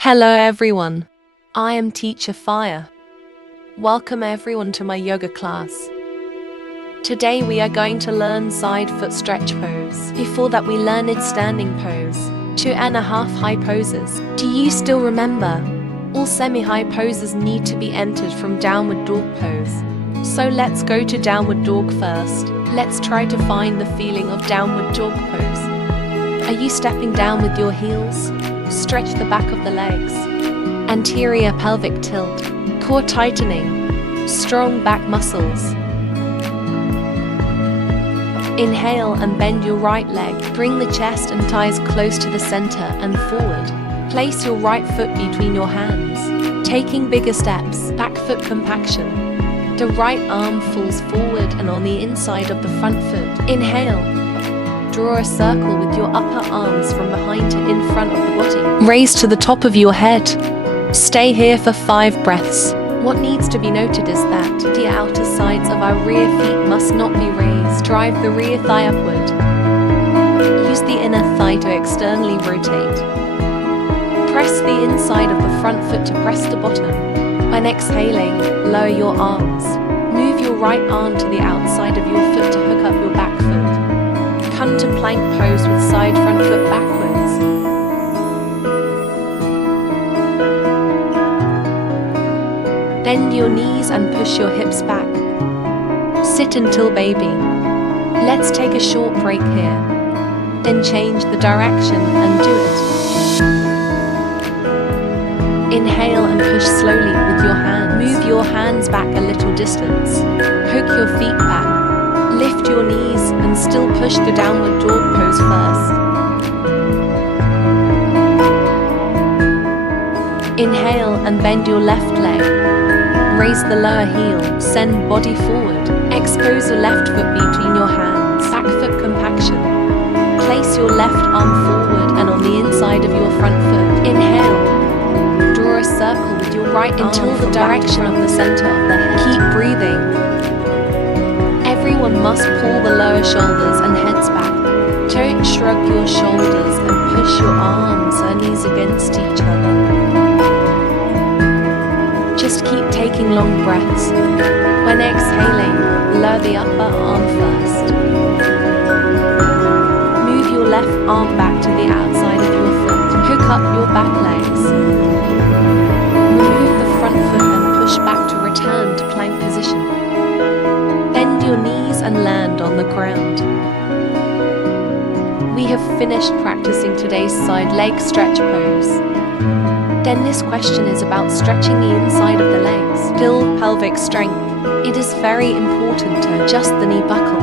Hello everyone, I am Teacher Fire. Welcome everyone to my yoga class. Today we are going to learn side foot stretch pose. Before that we learned standing pose, 2.5 high poses. Do you still remember? All semi-high poses need to be entered from downward dog pose. So let's go to downward dog first. Let's try to find the feeling of downward dog pose. Are you stepping down with your heels? Stretch the back of the legs. Anterior pelvic tilt. Core tightening. Strong back muscles. Inhale and bend your right leg. Bring the chest and thighs close to the center and forward. Place your right foot between your hands. Taking bigger steps. Back foot compaction. The right arm falls forward and on the inside of the front foot. Inhale. Draw a circle with your upper arms from behind to in front of the body. Raise to the top of your head. Stay here for 5 breaths. What needs to be noted is that the outer sides of our rear feet must not be raised. Drive the rear thigh upward. Use the inner thigh to externally rotate. Press the inside of the front foot to press the bottom. When exhaling, lower your arms. Move your right arm to the outside of your foot to hook up your back foot. Come to plank pose with side front foot backwards. Bend your knees and push your hips back. Sit until baby. Let's take a short break here. Then change the direction and do it. Inhale and push slowly with your hands. Move your hands back a little distance. Hook your feet back. Lift your knees and still push the downward dog pose first. Inhale and bend your left leg. Raise the lower heel. Send body forward. Expose your left foot between your hands. Back foot compaction. Place your left arm forward and on the inside of your front foot. Inhale. Draw a circle with your right arm until the direction of the center of the head. Keep breathing. Everyone must pull the lower shoulders and heads back. Don't shrug your shoulders and push your arms and knees against each other. Just keep taking long breaths. When exhaling, lower the upper arm first. Move your left arm back to the outside of your foot. Hook up your back legs. Remove the front foot and push back to return to plank position. Bend your knees and land on the ground. We have finished practicing today's side leg stretch pose. Then this question is about stretching the inside of the legs. Build pelvic strength. It is very important to adjust the knee buckle.